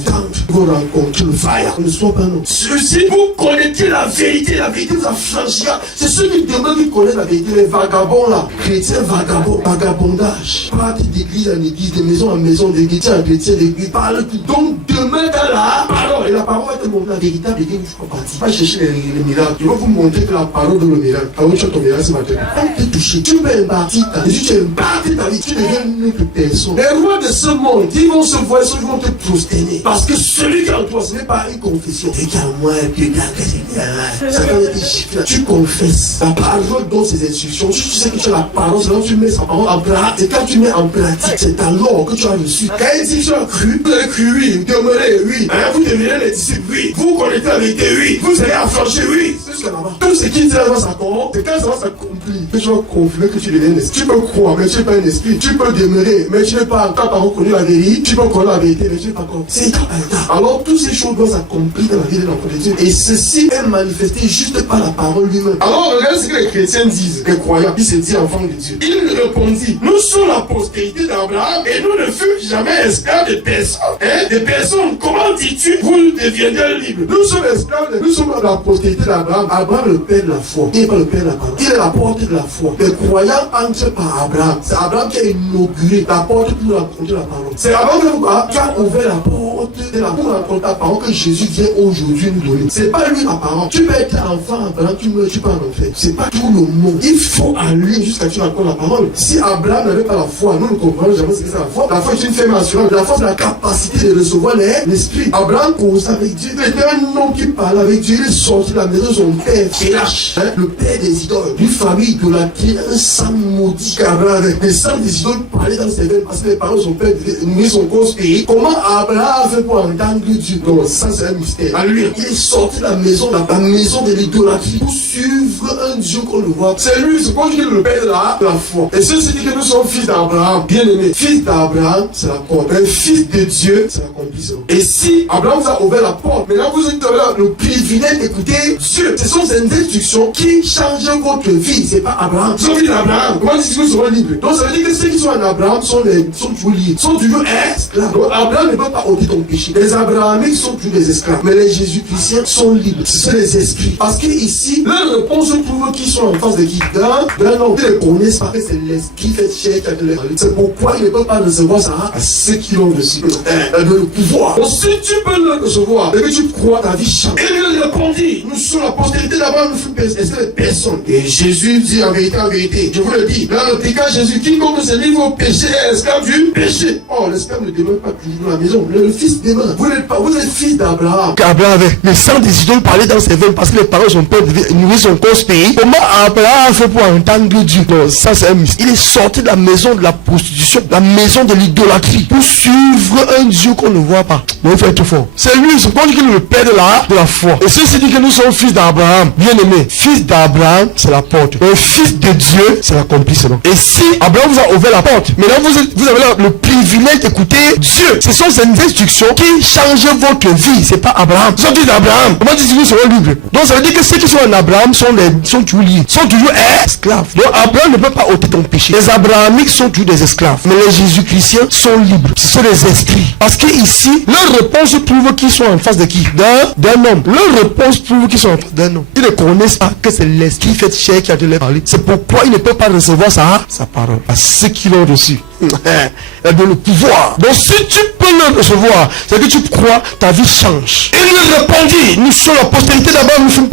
Ils vont rencontrer le fire. Ne sois pas non. Si vous connaissez la vérité vous affranchira. C'est ceux qui demandent qui connaissent la vérité. Les vagabonds là, chrétiens vagabonds, vagabondage. Partent d'église en église, de maison en maison, de chrétien en chrétien, d'église, parle tout. Donc demeure dans la parole. Et la parole va te montrer la véritable Église partie. Va chercher les miracles. Je vais vous montrer que la parole de le miracle. Alors tu as ton miracle ce matin. Quand tu es touché, tu peux impartir ta vie. Si tu impartis ta vie, tu deviens une autre personne. Les rois de ce monde, ils vont se voir, ils vont te prosterner. Parce que celui qui est en toi, ce n'est pas une confession. Regarde moi, ça va être chiffre. Tu confesses. La parole donne ses instructions. Tu sais que tu as la parole, c'est là tu mets sa parole en pratique. Et quand tu mets en pratique, c'est alors que tu as reçu. Quand il dit tu as cru, vous avez cru, oui. Demeurez, oui. Hein, vous devenez les disciples, oui. Vous connaissez la vérité, oui. Vous allez affranchir, oui. C'est ce que là-bas. Tout ce qui dit là-bas s'accomplit. C'est quand ça va s'accomplir que tu vas confirmer que tu deviens un esprit. Tu peux croire, mais tu n'es pas un esprit. Tu peux demeurer, mais tu n'es pas encore pas reconnu la vérité. Tu peux connaître la vérité, mais tu n'es pas encore. C'est étape par étape. Alors, toutes ces choses doivent s'accomplir dans la vie de l'enfant de Dieu. Et ceci est manifesté juste par la parole lui-même. Alors, regardez ce que les chrétiens disent, les croyants, qui se disent enfants de Dieu. Il répondit, nous sommes la postérité d'Abraham et nous ne fûmes jamais esclaves de personnes. Hein? Des personnes, comment dis-tu, vous deviendrez libres? Nous sommes esclaves, nous sommes la postérité d'Abraham. Abraham, le père de la foi. Il n'est pas le père de la parole. Il est la porte de la foi. Les croyants entrent par Abraham. C'est Abraham qui a inauguré la porte pour raconter la parole. C'est Abraham qui a ouvert la porte de la pour raconter la parole que Jésus vient aujourd'hui nous donner. C'est pas lui la parole. Tu peux être enfant Abraham, tu meurs, tu pars en enfer. C'est pas tout le monde. Il faut aller jusqu'à ce que tu racontes la parole. Si Abraham n'avait pas la foi, nous ne comprenons jamais ce que c'est la foi. La foi est une ferme assurance. La foi, c'est la capacité de recevoir l'esprit. Abraham cause avec Dieu. Il était un homme qui parlait avec Dieu. Il est sorti de la maison de son père. Félach, le père des idoles. Une famille idolâtrée, un sang maudit qu'Abraham avait. Les sangs des idoles parlaient dans ses veines parce que les parents de son père nourrissent son cause pays. Comment Abraham fait pour entendre Dieu? Donc, ça, c'est un mystère. À lui, il est sorti de la maison de l'idolâtrie pour suivre un Dieu qu'on ne voit. C'est lui, c'est quoi qu'il est le père de la foi. Et ceci dit que nous sommes fils d'Abraham. Bien aimé. Fils d'Abraham, c'est la porte. Un fils de Dieu, c'est l'accomplissement. Et si Abraham vous a ouvert la porte, maintenant vous avez le privilège d'écouter Dieu. Ce sont ces instructions qui changent votre vie. C'est pas Abraham. Nous sommes fils d'Abraham. Comment dit-il que nous serons libres? Donc ça veut dire que ceux qui sont en Abraham sont toujours libres. Sont toujours esclaves. Donc Abraham ne peut pas ôter ton péché. Les Abrahamiques sont toujours des esclaves. Mais les Jésus-Chrétiens sont libres. Ce sont les esprits. Parce que ici, leur réponse prouve qu'ils sont en face de qui? D'un homme. Ils ne connaissent pas que c'est l'esprit qui fait chair qui a de leur vie. C'est pourquoi ils ne peuvent pas recevoir ça à ceux qui l'ont reçu. Le pouvoir. Donc si tu peux le recevoir, et que tu crois, ta vie change. Et il répondit, nous sommes la postérité d'Abraham, nous sommes personne. Et Jésus dit en vérité, je vous le dis, là le péché Jésus, quiconque se livre au péché est esclave du péché. Oh, l'esclave ne demeure pas toujours dans la maison. Le fils demeure. Vous n'êtes pas, vous êtes fils d'Abraham. Abraham avait le sang des idoles parlait dans ses veines parce que les parents sont père nourrir son cause pays. Comment Abraham a fait pour entendre Dieu? Non, ça c'est un mystère. Il est sorti de la maison de la prostitution, la maison de l'idolâtrie, pour suivre un Dieu qu'on ne voit pas. Mais il faut être fort. C'est lui, c'est qu'on dit qu'il est le père de la foi. Et ceci dit que nous sommes fils d'Abraham. Bien aimé, fils d'Abraham, c'est la porte. Et fils de Dieu, c'est l'accomplissement. Et si Abraham vous a ouvert la porte, maintenant vous avez le privilège d'écouter Dieu. Ce sont ces instructions qui changent votre vie. C'est pas Abraham. Nous sommes fils d'Abraham. Comment dit-il que nous serons libres? Donc ça veut dire que ceux qui sont en Abraham sont toujours liés, sont toujours esclaves. Donc Abraham ne peut pas ôter ton péché. Les Abrahamiques sont toujours des esclaves. Mais les Jésus-Chrétiens sont libres. Ce sont des esprits. Parce que ici, leur réponse prouve qu'ils sont en face de qui? D'un homme. Leur réponse prouve qu'ils sont en face d'un homme. Ils ne connaissent pas que c'est l'esprit fait chair qui a de leur parler. C'est pourquoi ils ne peuvent pas recevoir sa parole. À ceux qui l'ont reçu. Elle donne le pouvoir. Donc si tu peux le recevoir, c'est que tu crois, ta vie change. Il lui répondit, nous sommes la postérité d'Abraham, nous sommes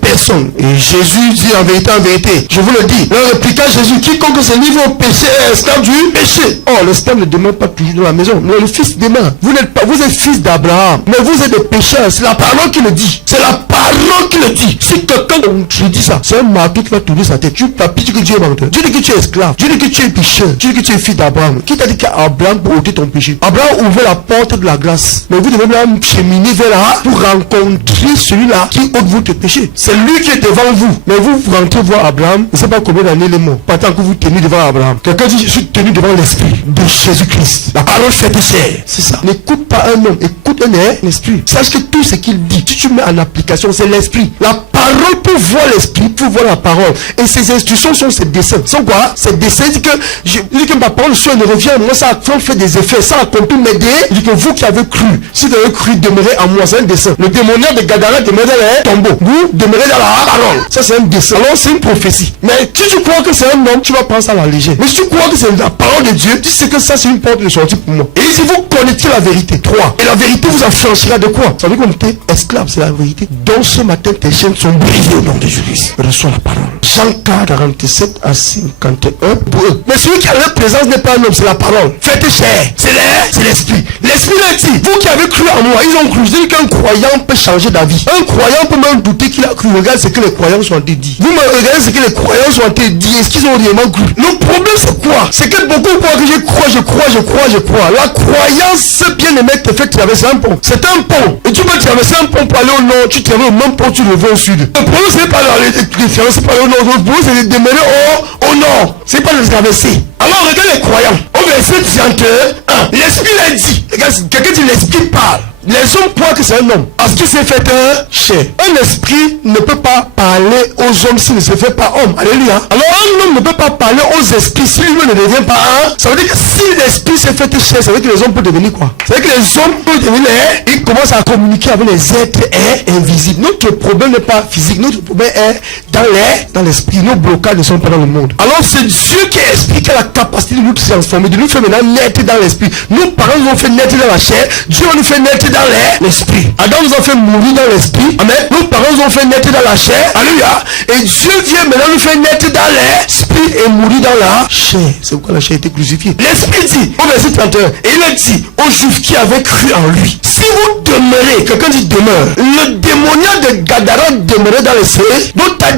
personne. Et Jésus dit en vérité, je vous le dis, leur répliqua Jésus, quiconque se livre au péché est esclave du péché. Oh, l'esclave ne demeure pas toujours dans la maison, mais le fils demeure. Vous n'êtes pas, vous êtes fils d'Abraham, mais vous êtes des pécheurs. C'est la parole qui le dit. C'est la parole qui le dit. Si quelqu'un te dit ça, c'est un marteau qui va tourner sa tête. Tu papis, tu dis que Dieu est menteur. Tu dis que tu es esclave. Tu dis que tu es pécheur. Tu dis que tu es fils d'Abraham. Qui t'a dit qu'Abraham pour ôter ton péché? Abraham ouvrait la porte de la grâce. Mais vous devez même cheminer vers là pour rencontrer celui-là qui ôte votre péché. C'est lui qui est devant vous. Mais vous rentrez voir Abraham, je ne sais pas combien d'années il est mort. Pas tant que vous tenez devant Abraham. Quelqu'un dit, je suis tenu devant l'esprit de Jésus-Christ. La parole fait chair. C'est ça. N'écoute pas un homme, écoute un esprit. Sache que tout ce qu'il dit, si tu mets en application, c'est l'esprit. La parole pour voir l'esprit, pour voir la parole. Et ces instructions sont ces dessins. Sont quoi? Ces dessins dit que ma parole soit ne revient à moi, ça a fait des effets, ça a accompli m'aider. Il dit que vous qui avez cru, si vous avez cru, demeurez en moi. C'est un dessin. Le démoniaque de Gadara demeure dans les tombeaux. Vous demeurez dans la parole. Ça c'est un dessin. Alors c'est une prophétie. Mais si tu crois que c'est un homme, tu vas prendre ça à la légère. Mais si tu crois que c'est la parole de Dieu, tu sais que ça c'est une porte de sortie pour moi. Et si vous connaissez la vérité, 3. Et la vérité vous affranchira de quoi? Ça veut dire qu'on était esclave, c'est la vérité. Donc ce matin, tes chaînes sont brisées au nom de Jésus. Reçois la parole. Jean 47 à 51 pour eux. Mais celui qui a la présence n'est pas un homme, c'est la parole. Faites chair. C'est l'esprit. L'esprit l'a dit. Vous qui avez cru en moi, ils ont cru. Je dis qu'un croyant peut changer d'avis. Un croyant peut même douter qu'il a cru. Regarde ce que les croyants ont été dit. Vous me regardez ce que les croyants ont été dit. Est-ce qu'ils ont réellement cru? Le problème c'est quoi? C'est que beaucoup croient que je crois. La croyance bien aimé te fait traverser un pont. C'est un pont. Et tu peux traverser un pont pour aller au nord. Tu traverses au même pont, tu le vas au sud. Le problème c'est pas de traverser par le nord. Le problème c'est de demeurer au nord. C'est pas de traverser. Alors regarde les croyants. Au verset 31, l'esprit l'a dit. Regarde, quelqu'un dit l'esprit parle. Les hommes croient que c'est un homme. Parce qu'il s'est fait un chair. Un esprit ne peut pas parler aux hommes s'il ne se fait pas homme. Alléluia. Alors un homme ne peut pas parler aux esprits si lui ne devient pas un. Ça veut dire que si l'esprit s'est fait chair, ça veut dire que les hommes peuvent devenir quoi? Ça veut dire que les hommes peuvent devenir ils commencent à communiquer avec les êtres invisibles. Notre problème n'est pas physique. Notre problème est dans l'esprit. Nos blocages ne sont pas dans le monde. Alors c'est Dieu qui a expliqué la capacité de nous transformer, de nous faire maintenant naître dans l'esprit. Nos parents nous ont fait naître dans la chair. Dieu nous fait naître dans l'esprit. Adam nous a fait mourir dans l'esprit. Amen. Nos parents nous ont fait naître dans la chair. Alléluia. Et Dieu vient maintenant nous faire naître dans l'esprit et mourir dans la chair. C'est pourquoi la chair a été crucifiée. L'esprit dit, au verset 31, et il a dit aux Juifs qui avaient cru en lui, si vous demeurez, quelqu'un dit demeure, le démoniaque de Gadara demeurait dans l'esprit. Donc ta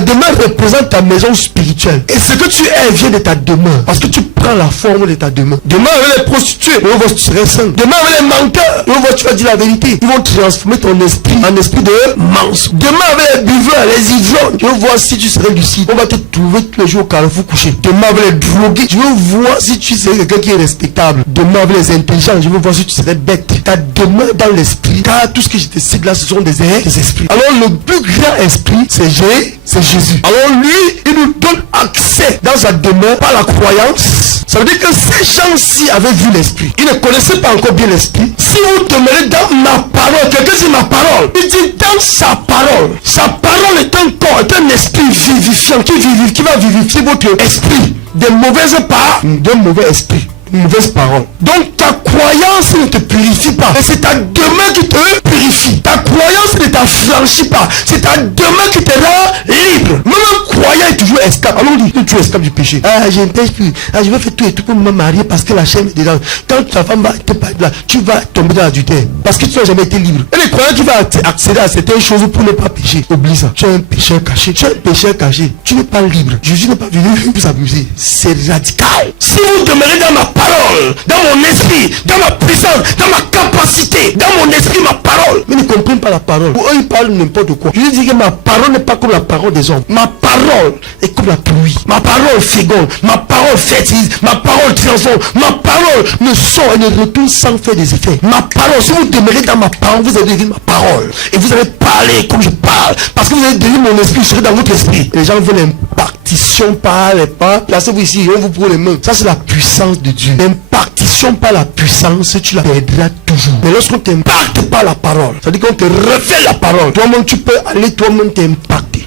demeure représente ta maison spirituelle. Et ce que tu es vient de ta demeure. Parce que tu prends la forme de ta demeure. Demain avec les prostituées, on va se tirer saint. Demain avec les menteurs, on va tu vas dire la vérité. Ils vont transformer ton esprit en esprit de mens. Demain avec les buveurs, les ivrognes, je veux voir si tu serais lucide. On va te trouver tous les jours au carrefour couché. Demain avec les drogués, je veux voir si tu serais quelqu'un qui est respectable. Demain avec les intelligents, je veux voir si tu serais bête. Ta demeure dans l'esprit. Car tout ce que je te cite là, ce sont des esprits. Alors le plus grand esprit, c'est Jésus. Alors lui, il nous donne accès dans sa demeure par la croyance. Ça veut dire que ces gens-ci avaient vu l'esprit. Ils ne connaissaient pas encore bien l'esprit. Si vous demeurez dans ma parole, quelqu'un dit ma parole, il dit dans sa parole. Sa parole est un corps, est un esprit vivifiant qui va vivifier votre esprit. Des mauvaises parts, d'un mauvais esprit. Une mauvaise parole. Donc ta croyance ne te purifie pas. Et c'est ta demeure qui te purifie. Ta croyance ne t'affranchit pas. C'est ta demeure qui te rend libre. Même un croyant est toujours esclave. Alors on dit que tu es esclave du péché. Ah, je ne pêche plus. Ah, je vais faire tout et tout pour me marier parce que la chaîne est dedans. Quand ta femme va te parler là, tu vas tomber dans l'adultère. Parce que tu n'as jamais été libre. Et les croyants qui vont accéder à certaines choses pour ne pas pécher. Oublie ça. Tu es un pécheur caché. Tu es un pécheur caché. Tu n'es pas libre. Jésus n'est pas venu pour s'amuser. C'est radical. Si vous demeurez dans ma parole, dans mon esprit, dans ma puissance, dans ma capacité, dans mon esprit, ma parole. Mais ils ne comprennent pas la parole. Pour eux, ils parlent n'importe quoi. Je lui dis que ma parole n'est pas comme la parole des hommes. Ma parole est comme la pluie. Ma parole féconde. Ma parole fertilise. Ma parole transforme. Ma parole ne sort et ne retourne sans faire des effets. Ma parole, si vous demeurez dans ma parole, vous allez devenir ma parole. Et vous allez parler comme je parle. Parce que vous allez devenir mon esprit, je serai dans votre esprit. Et les gens veulent impartition par les pas. Placez-vous ici, on vous prend les mains. Ça, c'est la puissance de Dieu. Impartition par la puissance, tu la perdras toujours. Mais lorsqu'on t'impacte par la parole, ça veut dire qu'on te refait la parole. Toi-même, tu peux aller toi-même t'impacter.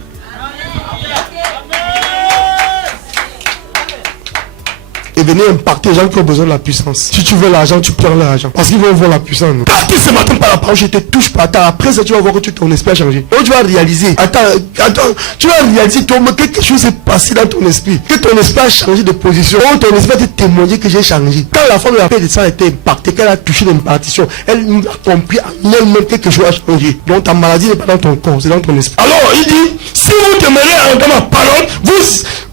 Et venir impacter les gens qui ont besoin de la puissance. Si tu veux l'argent, tu prends l'argent. Parce qu'ils vont voir la puissance. Partez ce matin par la parole, je te touche pas. Attends, après ça, tu vas voir que ton esprit a changé. Donc tu vas réaliser. Attends, tu vas réaliser toi-même quelque chose s'est passé dans ton esprit. Que ton esprit a changé de position. Oh, ton esprit a te témoigné que j'ai changé. Quand la femme de la paix de sang a été impactée, qu'elle a touché l'impartition, elle nous a compris en elle-même quelque chose a changé. Donc ta maladie n'est pas dans ton corps, c'est dans ton esprit. Alors, il dit, si vous demeurez dans ma parole, vous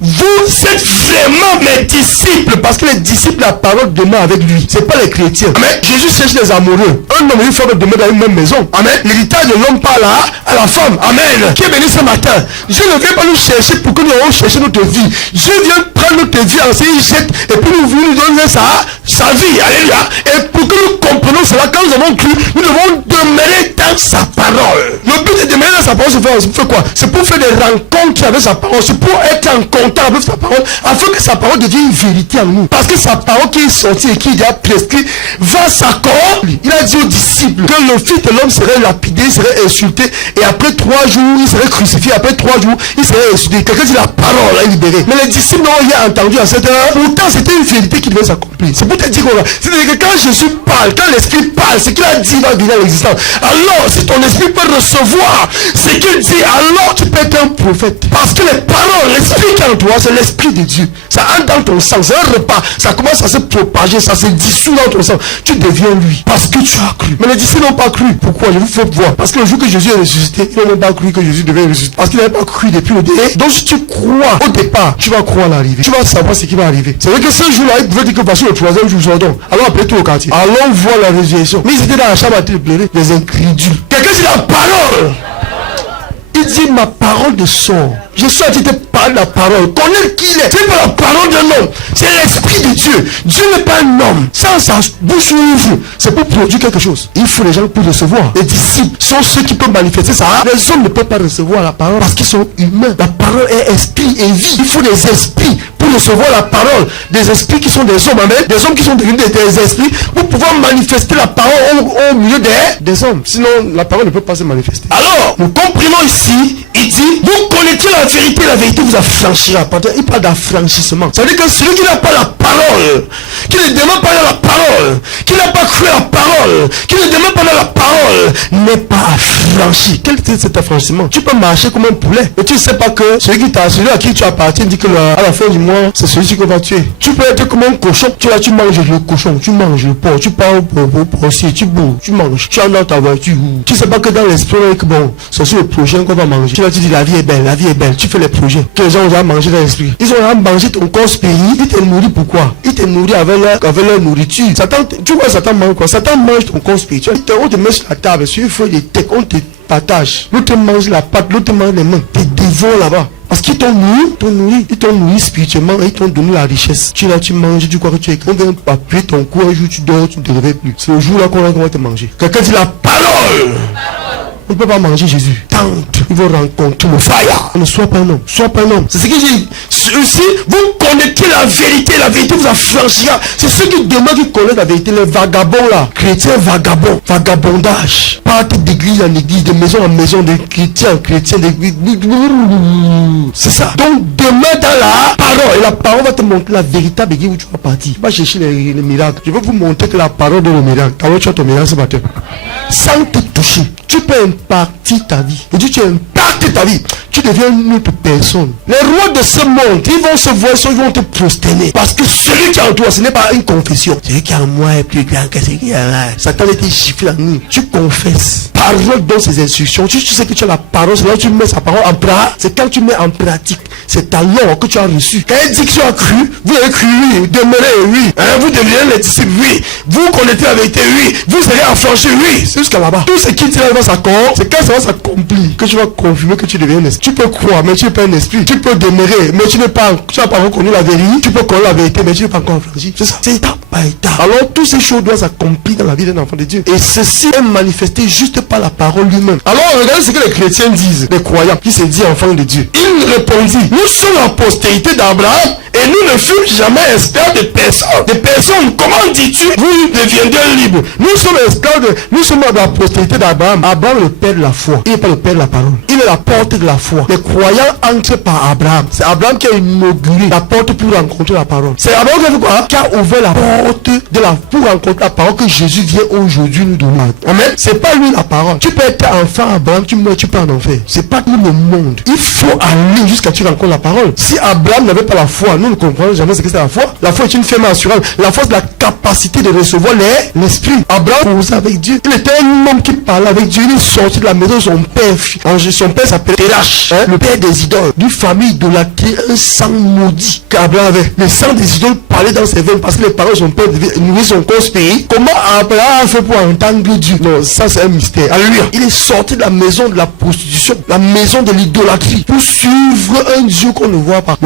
êtes vraiment mes disciples. Parce que les disciples, la parole demeure avec lui. C'est pas les chrétiens. Amen. Jésus cherche les amoureux. Un homme et une femme demeurent dans une même maison. Amen. L'héritage de l'homme parle à la femme. Amen. Qui est venu ce matin? Dieu ne vient pas nous chercher pour que nous allons chercher notre vie. Dieu vient prendre notre vie, il jette et puis nous donner sa vie. Alléluia. Et pour que nous comprenions cela, quand nous avons cru, nous devons demeurer dans sa parole. Le but est de demeurer sa parole se fait quoi? C'est pour faire des rencontres avec sa parole. C'est pour être en contact avec sa parole, afin que sa parole devienne une vérité en nous. Parce que sa parole qui est sortie et qui est déjà prescrit va s'accomplir. Il a dit aux disciples que le Fils de l'homme serait lapidé, serait insulté, et après 3 jours, il serait crucifié. Après 3 jours, il serait insulté. Quelqu'un dit la parole est libérée. Mais les disciples n'ont rien entendu à cette heure. Pourtant, c'était une vérité qui devait s'accomplir. C'est pour te dire c'est-à-dire que quand Jésus parle, quand l'Esprit parle, ce qu'il a dit va venir à l'existence. Alors, si ton esprit peut recevoir ce qu'il dit, alors tu peux être un prophète. Parce que les paroles, l'esprit qui est en toi, c'est l'Esprit de Dieu. Ça entre dans ton sang, c'est un repas. Ça commence à se propager, ça se dissout dans ton sang. Tu deviens lui. Parce que tu as cru. Mais les disciples n'ont pas cru. Pourquoi? Je vous fais voir. Parce que le jour que Jésus est ressuscité, ils n'ont pas cru que Jésus devait ressusciter. Parce qu'ils n'avaient pas cru depuis le début. Donc si tu crois au départ, tu vas croire à l'arrivée. Tu vas savoir ce qui va arriver. C'est vrai que ce jour-là, il pouvait dire que voici le 3e jour, sortons. Alors après tout au quartier. Allons voir la résurrection. Mais ils étaient dans la chambre à pleurer. Les incrédules. Quelqu'un dit la parole. Il dit ma parole de sort. Je suis à dire par la parole. Connaître qui il est. C'est pas la parole d'un homme. C'est l'Esprit de Dieu. Dieu n'est pas un homme. Sans sa bouche ouvre, c'est pour produire quelque chose. Il faut les gens pour recevoir. Les disciples sont ceux qui peuvent manifester ça. Les hommes ne peuvent pas recevoir la parole parce qu'ils sont humains. La parole est esprit et vie. Il faut des esprits pour recevoir la parole. Des esprits qui sont des hommes. Amen. Des hommes qui sont devenus des esprits pour pouvoir manifester la parole au milieu des hommes. Sinon, la parole ne peut pas se manifester. Alors, nous comprenons ici, il dit, vous connaîtrez la vérité vous affranchira. Il parle d'affranchissement. Ça veut dire que celui qui n'a pas la parole, qui ne demande pas la parole, qui n'a pas cru la parole, qui ne demande pas la parole, n'est pas affranchi. Quel est cet affranchissement? Tu peux marcher comme un poulet, mais tu ne sais pas que celui à qui tu appartiens dit que à la fin du mois, c'est celui qu'on va tuer. Tu peux être comme un cochon. Tu manges le cochon, tu manges le porc, tu pars au porcier, tu bois, tu manges, tu es dans ta voiture. Tu ne sais pas que dans l'esprit, bon, c'est sur le prochain qu'on va manger. Tu vas te dire la vie est belle, la vie est belle. Tu fais les projets que les gens ont déjà mangé dans l'esprit. Ils ont déjà mangé ton corps spirituel. Ils te nourrissent pourquoi? Ils te nourrissent avec leur nourriture. Satan, tu vois Satan mange quoi? Satan mange ton corps spirituel. On te met sur la table, sur une feuille de tech, on te partage. L'autre te mange la patte, l'autre te mange les mains. Tu te dévores là-bas. Parce qu'ils t'ont nourri, ils t'ont nourri spirituellement et ils t'ont donné la richesse. Tu es là, tu manges, tu crois que tu es. On vient appuyer ton cou, un jour tu dors, tu ne te réveilles plus. C'est le jour là qu'on va te manger. Quelqu'un dit la parole. On ne peut pas manger Jésus. Tente, il va rencontrer le fire. Ne sois pas un homme. Sois pas un homme. C'est ce que j'ai dit. Aussi, vous connaissez la vérité vous affranchira. C'est ceux qui demandent qui connaissent la vérité. Les vagabonds là. Chrétiens vagabonds. Vagabondage. Partent d'église en église, de maison en maison, de chrétien en chrétien, c'est ça. Donc demain dans la parole. Et la parole va te montrer la véritable église où tu vas partir. Tu vas chercher les miracles. Je vais vous montrer que la parole de le miracle. Alors tu as ton miracle ce matin. Sans te toucher. Tu peux impartir ta vie. Et tu impactes ta vie. Tu deviens une autre personne. Les rois de ce monde, ils vont se voir, ils vont te prosterner. Parce que celui qui est en toi, ce n'est pas une confession. Celui qui est en moi est plus grand que celui qui est en là. Satan a été giflé en nous. Tu confesses. Parole dans ses instructions. Tu sais que tu as la parole. C'est là que tu mets sa parole en pratique. C'est quand tu mets en pratique. C'est ta loi que tu as reçu. Quand il dit que tu as cru, vous avez cru, oui. Demeurez, oui. Vous devenez les disciples, oui. Vous connaissez la vérité, oui. Vous serez affranchis, oui. C'est jusqu'à là-bas. Tout ce qui dit là va s'accorder. C'est quand ça va s'accomplir que tu vas confirmer que tu deviens un esprit. Tu peux croire, mais tu n'es pas un esprit. Tu peux demeurer, mais tu n'as pas encore connu la vérité. Tu peux connaître la vérité, mais tu n'es pas encore affranchi. C'est ça. C'est étape par étape. Alors, toutes ces choses doivent s'accomplir dans la vie d'un enfant de Dieu. Et ceci est manifesté juste par la parole lui-même. Alors, regardez ce que les chrétiens disent, les croyants, qui se disent enfants de Dieu. Ils répondit, nous sommes la postérité d'Abraham et nous ne fûmes jamais esclaves de personne. Des personnes, comment dis-tu, vous deviendrez libres? Nous sommes esclaves, nous sommes de la postérité d'Abraham. Abraham est le père de la foi. Il n'est pas le père de la parole. Il est la porte de la foi. Les croyants entrent par Abraham. C'est Abraham qui a inauguré la porte pour rencontrer la parole. C'est Abraham qui a ouvert la porte pour rencontrer la parole que Jésus vient aujourd'hui nous donner. Amen. C'est pas lui la parole. Tu peux être enfant Abraham, tu meurs, tu pars en enfer. C'est pas tout le monde. Il faut aller jusqu'à ce que tu rencontres la parole. Si Abraham n'avait pas la foi, nous ne comprenons jamais ce que c'est la foi. La foi est une ferme assurance. La foi, c'est la capacité de recevoir l'esprit. Abraham causait avec Dieu. Il était un homme qui parlait avec Dieu. Il est sorti de la maison de son père. Son père s'appelait Térach, le père des idoles, d'une famille idolâtrée, un sang maudit qu'Abraham avait. Le sang des idoles parlait dans ses veines parce que les parents de son père devaient nourrir son corps pays. Comment Abraham a fait pour entendre Dieu? Non, ça c'est un mystère. Alléluia. Il est sorti de la maison de la prostitution, la maison de l'idolâtrie, pour suivre un Dieu qu'on ne voit pas.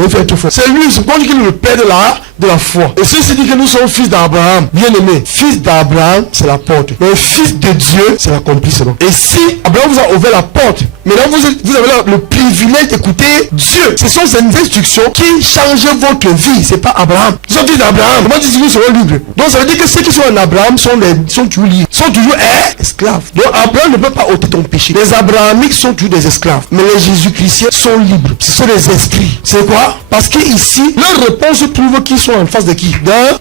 C'est lui, c'est pour dire qu'il est le père de la foi. Et ceci dit que nous sommes fils d'Abraham. Bien aimé, fils d'Abraham, c'est la porte. Mais fils de Dieu, c'est l'accomplissement. Et si Abraham vous a ouvert la porte, maintenant vous avez le privilège d'écouter Dieu. Ce sont ces instructions qui changent votre vie. C'est pas Abraham. Ils sont fils d'Abraham. Comment dit que nous serons libres? Donc ça veut dire que ceux qui sont en Abraham sont toujours libres. Sont toujours esclaves. Donc Abraham ne peut pas ôter ton péché. Les abrahamiques sont toujours des esclaves. Mais les jésus-chrétiens sont libres. Ce sont des esprits. C'est quoi? Parce que ici, leur réponse prouve qu'ils sont en face de qui? D'un